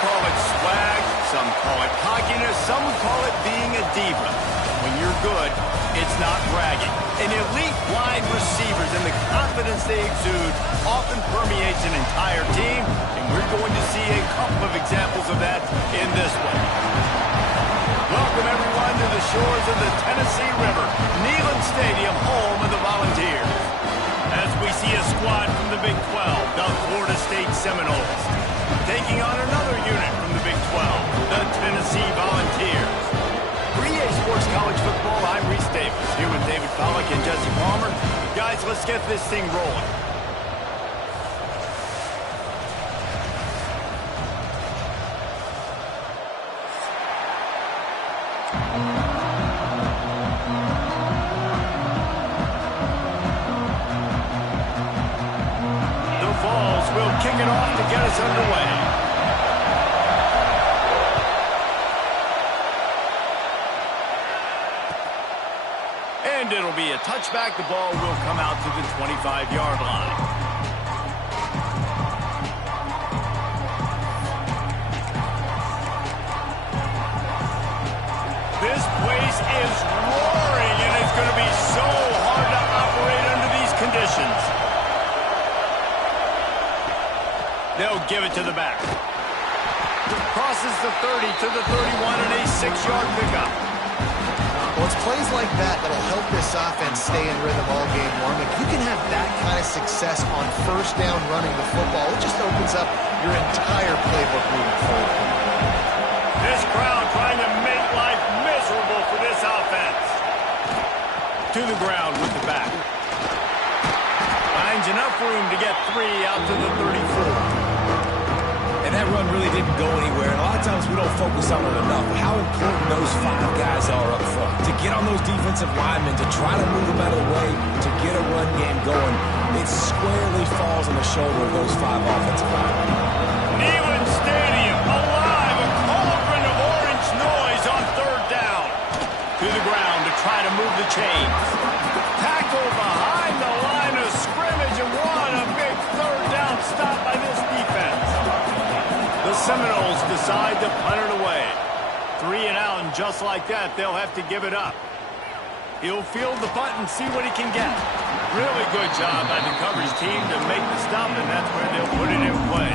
call it swag, some call it cockiness, some would call it being a diva. When you're good, it's not bragging. And elite wide receivers and the confidence they exude often permeates an entire team, and we're going to see a couple of examples of that in this one. Welcome, everyone, to the shores of the Tennessee River, Neyland Stadium, home of the Volunteers. As we see a squad from the Big 12, the Florida State Seminoles, taking on another unit from the Big 12, the Tennessee Volunteers. For EA Sports College Football, I'm Reese Davis, here with David Pollack and Jesse Palmer. Guys, let's get this thing rolling. The Vols will kick it off to get us underway. And it'll be a touchback. The ball will come out to the 25-yard line. This place is roaring, and it's going to be so hard to operate under these conditions. They'll give it to the back. Crosses the 30 to the 31 and a 6-yard pickup. Well, it's plays like that that'll help this offense stay in rhythm all game long. If you can have that kind of success on first down running the football, it just opens up your entire playbook moving forward. This crowd trying to make life miserable for this offense. To the ground with the back. Finds enough room to get 3 out to the 34. And that run really didn't go anywhere. And a lot of times we don't focus on it enough. How important those 5 guys are up front. To get on those defensive linemen, to try to move them out of the way, to get a run game going, it squarely falls on the shoulder of those 5 offensive linemen. Neyland Stadium, alive, a cauldron of orange noise on third down. To the ground to try to move the chains. Tackle behind the line of scrimmage, and what a big third down stop by this defense. The Seminoles decide to punt it away. 3 and out, and just like that, they'll have to give it up. He'll field the punt and see what he can get. Really good job by the coverage team to make the stop, and that's where they'll put it in play.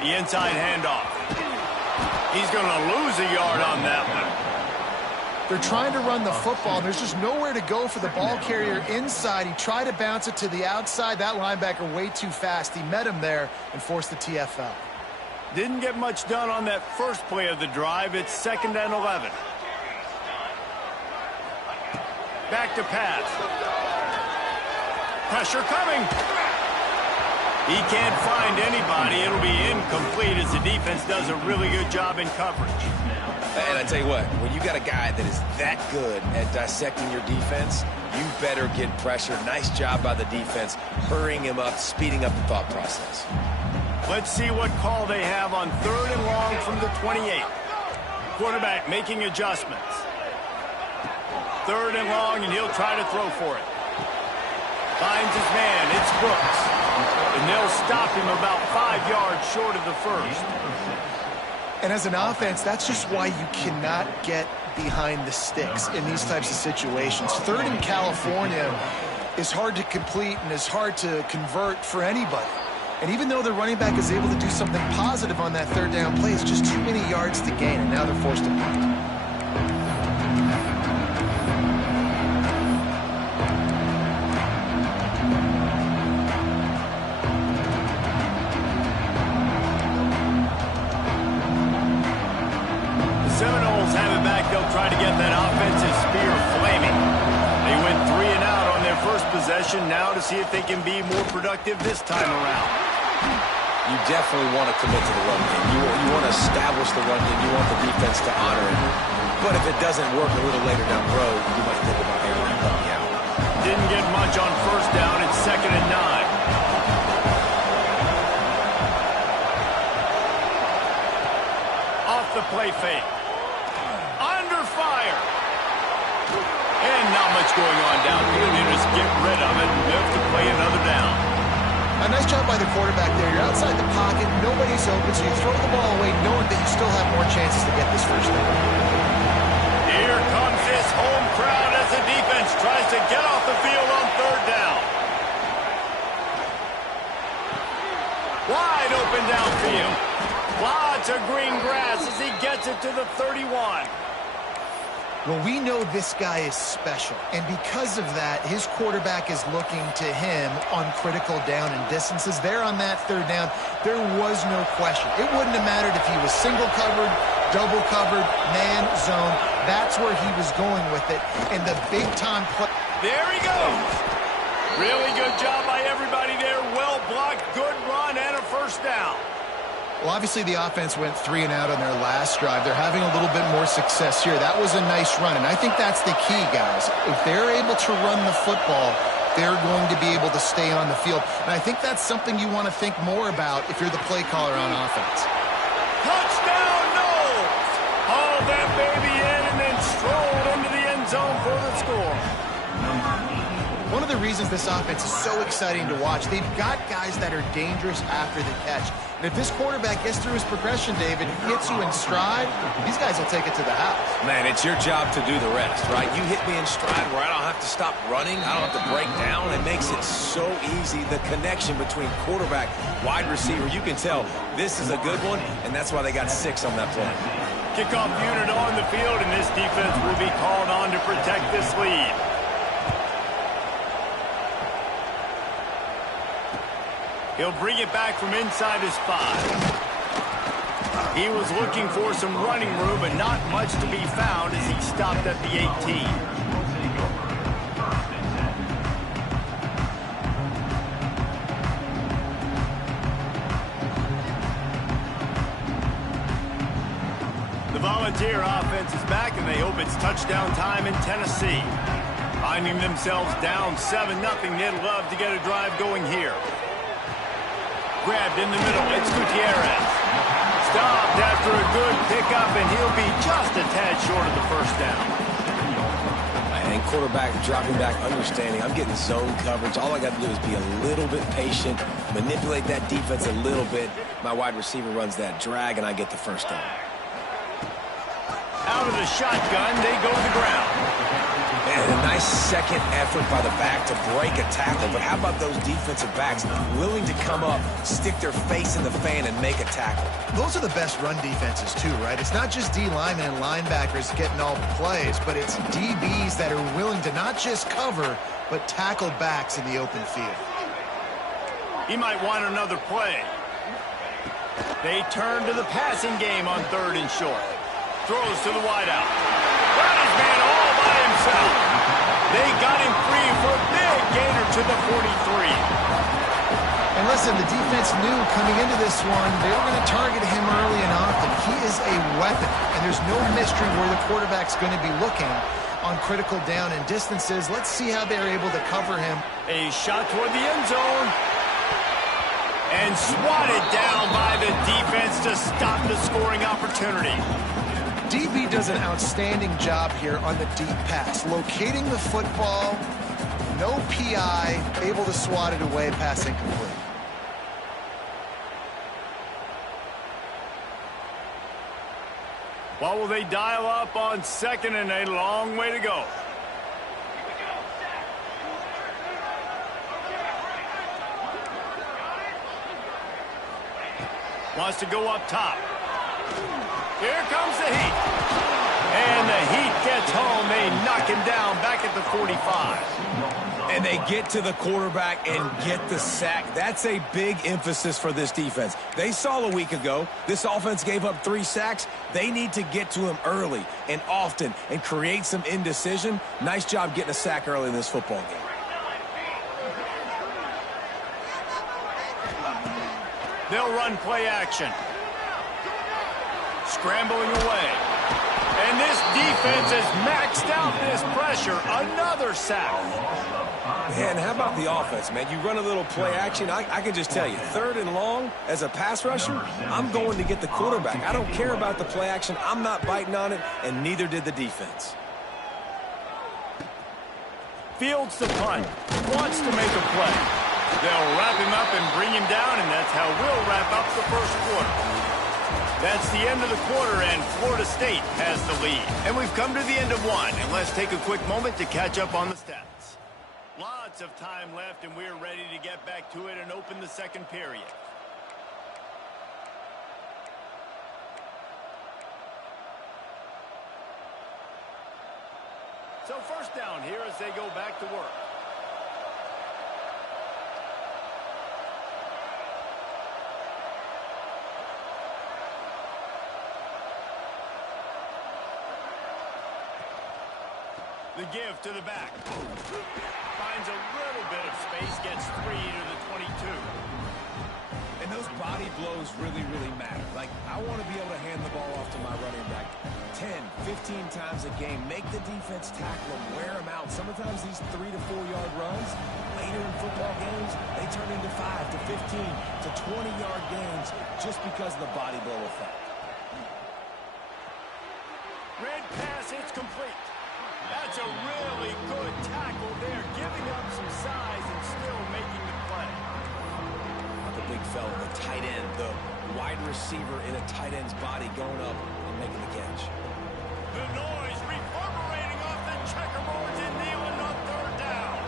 The inside handoff. He's going to lose a yard on that one. They're trying to run the football. There's just nowhere to go for the ball carrier inside. He tried to bounce it to the outside. That linebacker way too fast. He met him there and forced the TFL. Didn't get much done on that first play of the drive. It's 2nd and 11. Back to pass. Pressure coming. He can't find anybody. It'll be incomplete as the defense does a really good job in coverage. And I tell you what, when you got a guy that is that good at dissecting your defense, you better get pressure. Nice job by the defense, hurrying him up, speeding up the thought process. Let's see what call they have on 3rd and long from the 28. Quarterback making adjustments. 3rd and long, and he'll try to throw for it. Finds his man. It's Brooks. And they'll stop him about 5 yards short of the first. And as an offense, that's just why you cannot get behind the sticks in these types of situations. 3rd in California is hard to complete and is hard to convert for anybody. And even though the running back is able to do something positive on that 3rd down play, it's just too many yards to gain, and now they're forced to punt. Seminoles have it back. They'll try to get that offensive spear flaming. They went 3 and out on their first possession. Now to see if they can be more productive this time around. You definitely want to commit to the run game. You want to establish the run game. You want the defense to honor it. But if it doesn't work a little later down the road, you might think about airing that puppy out. Didn't get much on first down. It's 2nd and 9. Off the play fake. Under fire. And not much going on downfield. You just get rid of it and live to play another down. A nice job by the quarterback there. You're outside the pocket. Nobody's open, so you throw the ball away knowing that you still have more chances to get this first down. Here comes this home crowd as the defense tries to get off the field on 3rd down. Wide open downfield. Lots of green grass as he gets it to the 31. Well, we know this guy is special, and because of that, his quarterback is looking to him on critical down and distances. There on that 3rd down, there was no question. It wouldn't have mattered if he was single covered, double covered, man, zone. That's where he was going with it, and the big-time play. There he goes. Really good job by everybody there. Well blocked, good run, and a first down. Well, obviously the offense went 3 and out on their last drive. They're having a little bit more success here. That was a nice run, and I think that's the key, guys. If they're able to run the football, they're going to be able to stay on the field. And I think that's something you want to think more about if you're the play caller on offense. Touchdown, Knowles! Hauled that baby in and then strolled into the end zone for the score. One of the reasons this offense is so exciting to watch, they've got guys that are dangerous after the catch. And if this quarterback gets through his progression, David, hits you in stride, these guys will take it to the house. Man, it's your job to do the rest, right? You hit me in stride where I don't have to stop running. I don't have to break down. It makes it so easy. The connection between quarterback, wide receiver, you can tell this is a good one, and that's why they got 6 on that play. Kickoff unit on the field, and this defense will be called on to protect this lead. He'll bring it back from inside his 5. He was looking for some running room, but not much to be found as he stopped at the 18. The Volunteer offense is back, and they hope it's touchdown time in Tennessee. Finding themselves down 7-0, they'd love to get a drive going here. Grabbed in the middle, it's Gutierrez. Stopped after a good pickup, and he'll be just a tad short of the first down. And quarterback dropping back, understanding I'm getting zone coverage. All I got to do is be a little bit patient, manipulate that defense a little bit. My wide receiver runs that drag, and I get the first down. Out of the shotgun, they go to the ground. And a nice second effort by the back to break a tackle. But how about those defensive backs willing to come up, stick their face in the fan, and make a tackle? Those are the best run defenses, too, right? It's not just D linemen and linebackers getting all the plays, but it's DBs that are willing to not just cover, but tackle backs in the open field. He might want another play. They turn to the passing game on 3rd and short. Throws to the wideout. Got his man all by himself. They got him free for a big gainer to the 43. And listen, the defense knew coming into this one, they were going to target him early and often. He is a weapon, and there's no mystery where the quarterback's going to be looking on critical down and distances. Let's see how they're able to cover him. A shot toward the end zone. And swatted down by the defense to stop the scoring opportunity. DB does an outstanding job here on the deep pass. Locating the football, no PI, able to swat it away, pass incomplete. What will they dial up on 2nd and a long way to go? Wants to go up top. Here comes the heat. And the heat gets home. They knock him down back at the 45. And they get to the quarterback and get the sack. That's a big emphasis for this defense. They saw a week ago, this offense gave up 3 sacks. They need to get to him early and often and create some indecision. Nice job getting a sack early in this football game. They'll run play action. Scrambling away. And this defense has maxed out this pressure. Another sack. Man, how about the offense, man? You run a little play action. I can just tell you, 3rd and long, as a pass rusher, I'm going to get the quarterback. I don't care about the play action. I'm not biting on it, and neither did the defense. Fields the punt. Wants to make a play. They'll wrap him up and bring him down, and that's how we'll wrap up the first quarter. That's the end of the quarter, and Florida State has the lead. And we've come to the end of one, and let's take a quick moment to catch up on the stats. Lots of time left, and we're ready to get back to it and open the second period. So first down here as they go back to work. The give to the back. Finds a little bit of space, gets 3 to the 22. And those body blows really, really matter. Like, I want to be able to hand the ball off to my running back 10, 15 times a game. Make the defense tackle them, wear them out. Sometimes these 3 to 4 yard runs, later in football games, they turn into 5 to 15 to 20 yard gains just because of the body blow effect. Red pass, it's complete. That's a really good tackle there, giving up some size and still making the play. The big fella, the tight end, the wide receiver in a tight end's body going up and making the catch. The noise reverberating off the checkerboards and kneeling on 3rd down.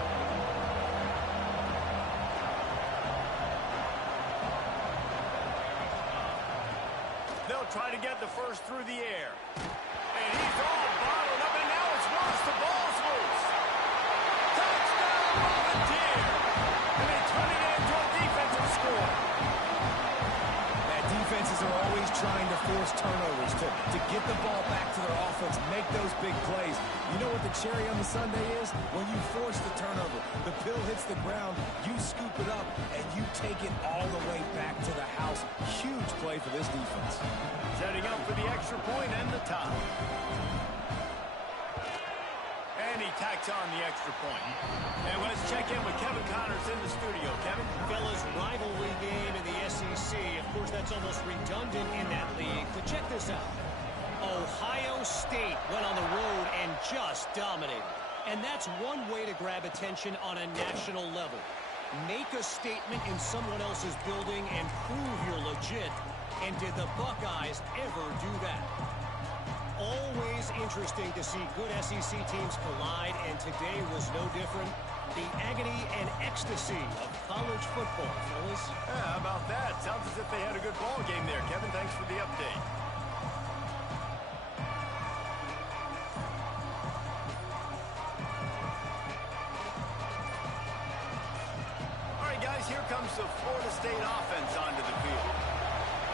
They'll try to get the first through the air. And he's all bottled up, and now it's worse. The ball's loose. Touchdown, Volunteer. And they turn it into a defensive score. That defenses are always trying to force turnovers to get the ball back to their offense, make those big plays. You know what the cherry on the sundae is? When you force the turnover, the pill hits the ground, you scoop it up, and you take it all the way back to the house. Huge play for this defense. Setting up for the extra point and the tie. And he tacks on the extra point. And let's check in with Kevin Connors in the studio. Kevin? Fellas, rivalry game in the SEC. Of course, that's almost redundant in that league. But check this out. Ohio State went on the road and just dominated. And that's one way to grab attention on a national level. Make a statement in someone else's building and prove you're legit. And did the Buckeyes ever do that? Always interesting to see good SEC teams collide, and today was no different. The agony and ecstasy of college football, fellas. Yeah, how about that? Sounds as if they had a good ball game there. Kevin, thanks for the update. All right, guys, here comes the Florida State offense onto the field.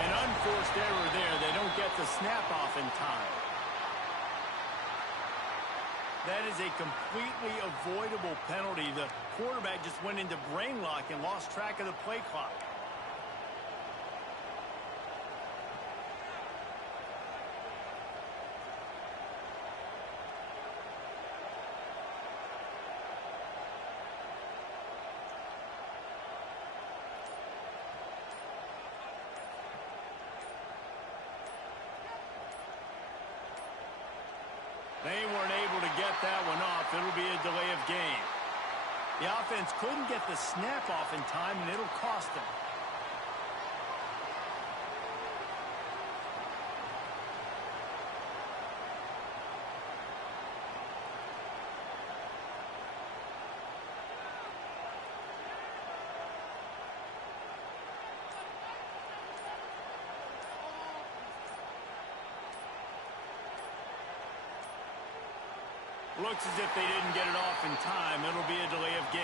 An unforced error there. They don't get the snap off in time. That is a completely avoidable penalty. The quarterback just went into brain lock and lost track of the play clock. They weren't able to get that one off. It'll be a delay of game. The offense couldn't get the snap off in time, and it'll cost them. Looks as if they didn't get it off in time. It'll be a delay of game.